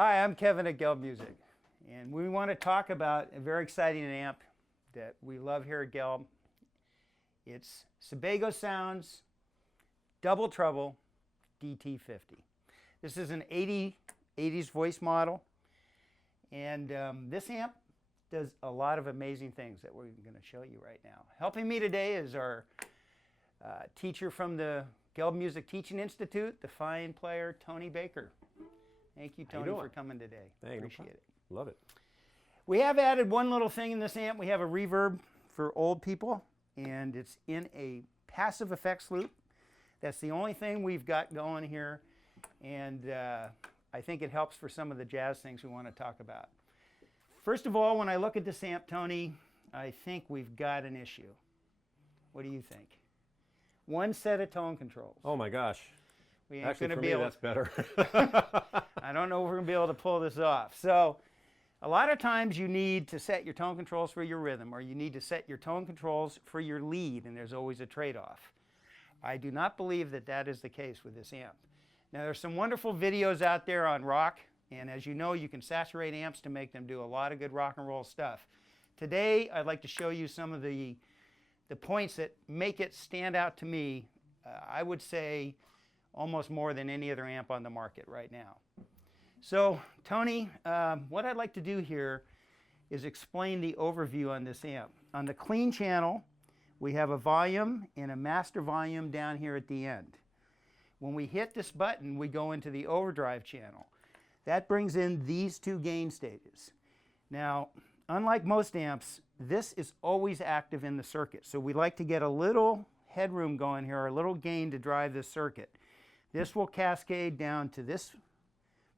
Hi, I'm Kevin at Gelb Music, and we want to talk about a very exciting amp that we love here at Gelb. It's Sebago Sounds Double Treble DT50. This is an 80s voice model, and this amp does a lot of amazing things that we're going to show you right now. Helping me today is our teacher from the Gelb Music Teaching Institute, the fine player Tony Baker. Thank you, Tony, for coming today. Appreciate it. Love it. We have added one little thing in this amp. We have a reverb for old people, and it's in a passive effects loop. That's the only thing we've got going here, and I think it helps for some of the jazz things we want to talk about. First of all, when I look at this amp, Tony, I think we've got an issue. What do you think? One set of tone controls. Oh my gosh. We ain't Actually, gonna for be me, able that's better. I don't know if we're going to be able to pull this off. So a lot of times you need to set your tone controls for your rhythm, or you need to set your tone controls for your lead, and there's always a trade-off. I do not believe that that is the case with this amp. Now, there's some wonderful videos out there on rock, and as you know, you can saturate amps to make them do a lot of good rock and roll stuff. Today, I'd like to show you some of the points that make it stand out to me, I would say, almost more than any other amp on the market right now. So, Tony, what I'd like to do here is explain the overview on this amp. On the clean channel, we have a volume and a master volume down here at the end. When we hit this button, we go into the overdrive channel. That brings in these two gain stages. Now, unlike most amps, this is always active in the circuit. So we like to get a little headroom going here, a little gain to drive this circuit. This will cascade down to this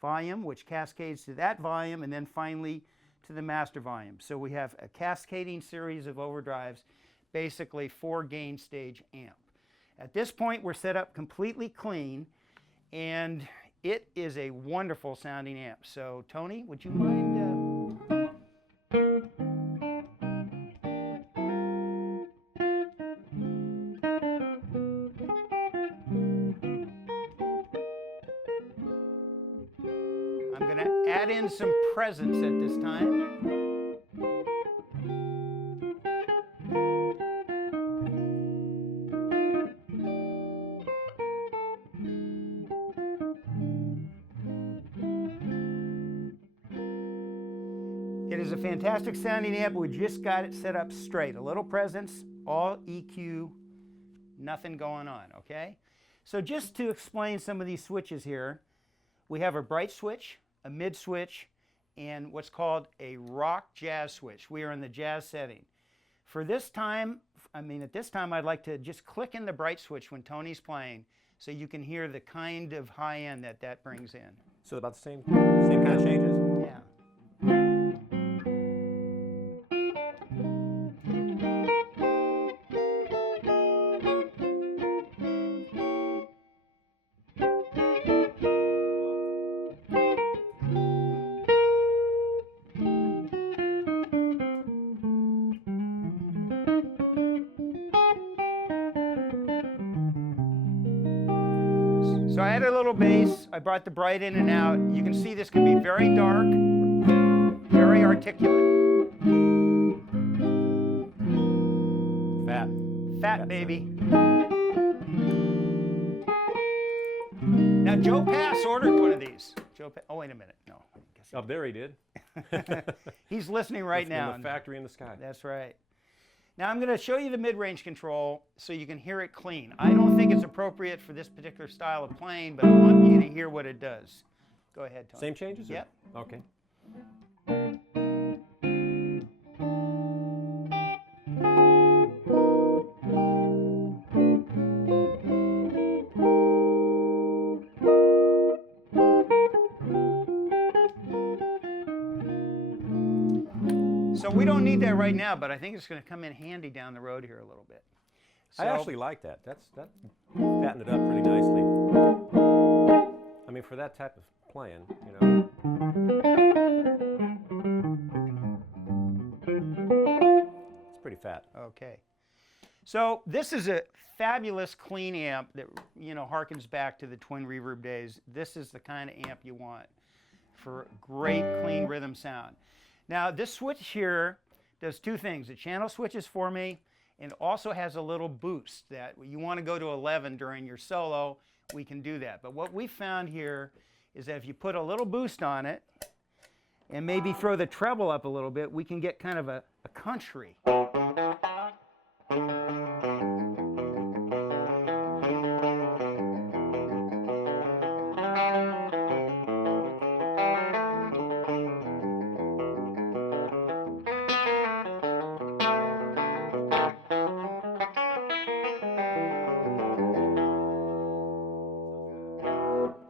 volume, which cascades to that volume, and then finally to the master volume. So we have a cascading series of overdrives, basically 4 gain stage amp. At this point, we're set up completely clean, and it is a wonderful sounding amp. So Tony, would you mind? I'm going to add in some presence at this time. It is a fantastic sounding amp. We just got it set up straight. A little presence, all EQ, nothing going on, okay? So just to explain some of these switches here, we have a bright switch, a mid switch, and what's called a rock jazz switch. We are in the jazz setting. For this time, at this time I'd like to just click in the bright switch when Tony's playing so you can hear the kind of high end that that brings in. So about the same kind of changes? Yeah. So I added a little bass. I brought the bright in and out. You can see this can be very dark, very articulate. Fat baby. Now Joe Pass ordered one of these. Oh, wait a minute. No. I guess Up there he did. He's listening right now. In the factory in the sky. That's right. Now I'm going to show you the mid-range control so you can hear it clean. I don't think it's appropriate for this particular style of playing, but I want you to hear what it does. Go ahead, Tony. Same changes? Yep. Okay. So we don't need that right now, but I think it's going to come in handy down the road here a little bit. So, I actually like that. That fattened it up pretty nicely. I mean, for that type of playing, you know. It's pretty fat. Okay. So this is a fabulous clean amp that, you know, harkens back to the twin reverb days. This is the kind of amp you want for great clean rhythm sound. Now this switch here does two things. It channel switches for me and also has a little boost that you want to go to 11 during your solo, we can do that. But what we found here is that if you put a little boost on it and maybe throw the treble up a little bit, we can get kind of a country.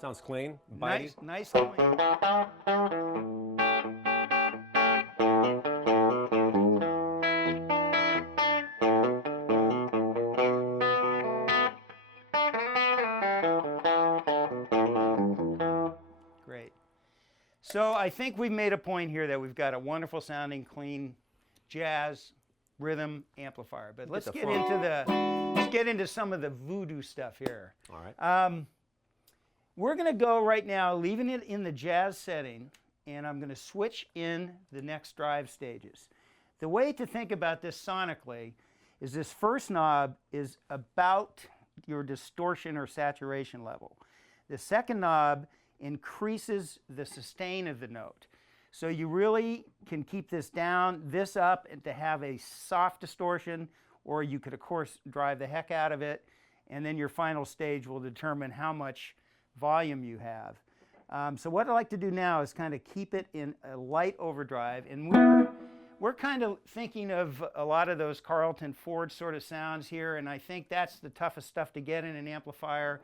Sounds clean, Nice, bitey. nice clean. Great. So I think we've made a point here that we've got a wonderful sounding, clean jazz rhythm amplifier. But let's get into some of the voodoo stuff here. All right. We're going to go right now, leaving it in the jazz setting, and I'm going to switch in the next drive stages. The way to think about this sonically is this first knob is about your distortion or saturation level. The second knob increases the sustain of the note. So you really can keep this down, this up, and to have a soft distortion, or you could, of course, drive the heck out of it, and then your final stage will determine how much volume you have. So what I like to do now is kind of keep it in a light overdrive, and we're kind of thinking of a lot of those Carlton Ford sort of sounds here, and I think that's the toughest stuff to get in an amplifier,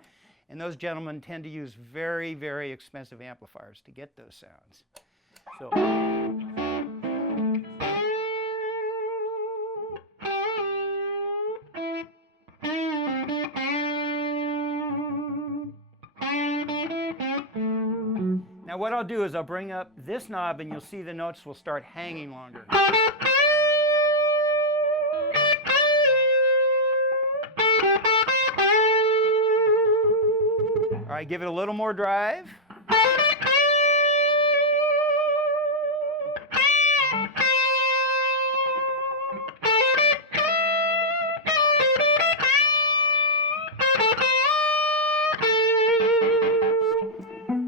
and those gentlemen tend to use very, very expensive amplifiers to get those sounds. So, now what I'll do is I'll bring up this knob and you'll see the notes will start hanging longer. All right, give it a little more drive.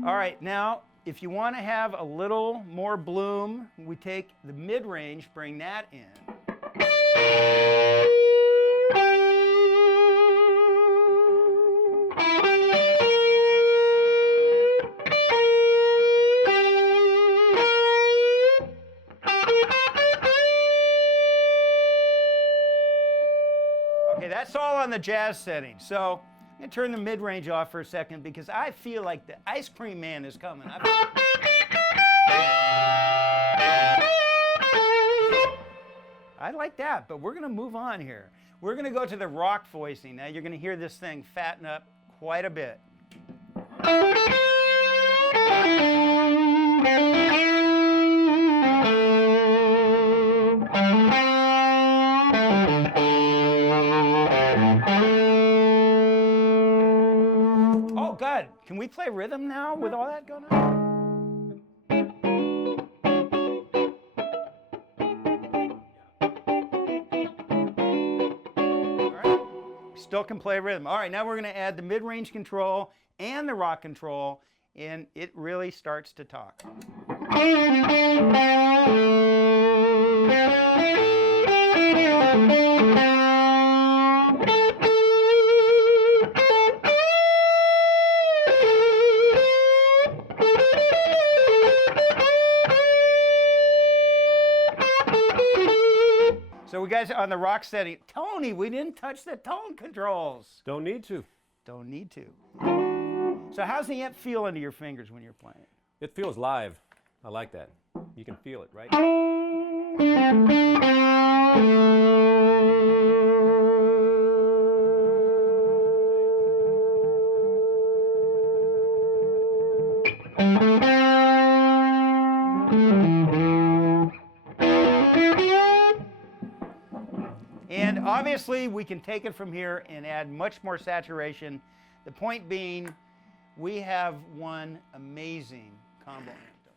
All right, now if you want to have a little more bloom, we take the mid-range, bring that in. Okay, that's all on the jazz setting. So I'm going to turn the mid-range off for a second because I feel like the ice cream man is coming. I like that, but we're going to move on here. We're going to go to the rock voicing. Now you're going to hear this thing fatten up quite a bit. Oh, God, can we play rhythm now with all that going on? Still can play rhythm. All right, now we're going to add the mid-range control and the rock control, and it really starts to talk. So we guys on the rock setting. Tony, we didn't touch the tone controls. don't need to. Don't need to. So how's the amp feel under your fingers when you're playing? It feels live. I like that. You can feel it, right? And obviously we can take it from here and add much more saturation. The point being, we have one amazing combo amp.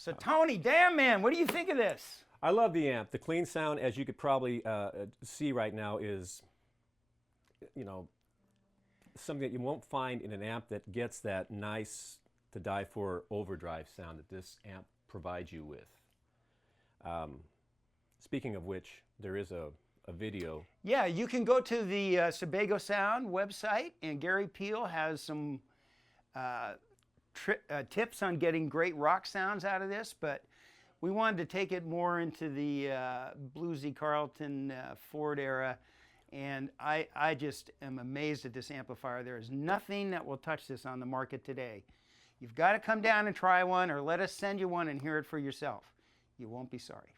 So Tony, damn man, what do you think of this? I love the amp. The clean sound, as you could probably see right now, is, you know, something that you won't find in an amp that gets that nice to die for overdrive sound that this amp provides you with. Speaking of which, there is a video. Yeah, you can go to the Sebago Sound website, and Gary Peel has some tips on getting great rock sounds out of this, but we wanted to take it more into the bluesy Carlton Ford era, and I just am amazed at this amplifier. There is nothing that will touch this on the market today. You've got to come down and try one, or let us send you one and hear it for yourself. You won't be sorry.